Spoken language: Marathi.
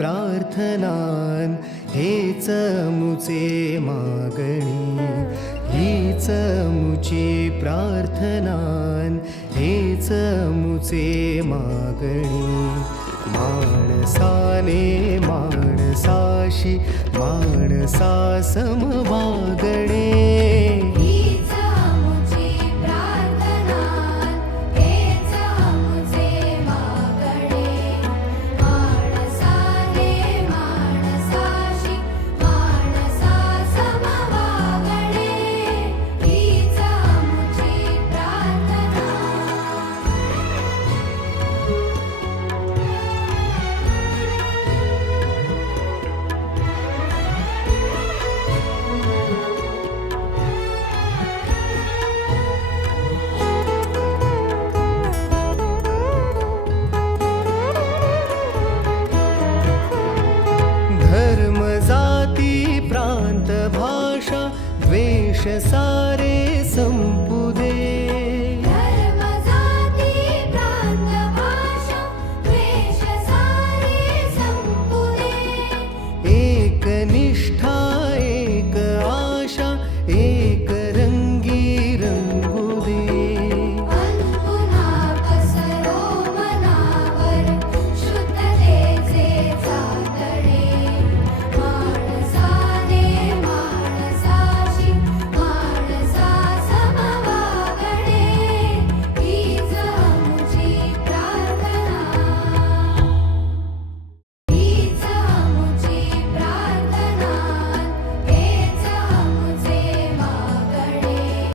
प्रार्थनान हेच मुचे मागणी, हीच मुची प्रार्थनान हेच मुचे मागणी. माणसाने माणसाशी माणसा समवागणे, हीच मुची प्रार्थना हेच मुचे मागणे. माणसाने माणसाशी माणसा समवागणे, हीच मुची प्रार्थना. धर्म जाती प्रांत भाषा द्वेष सारे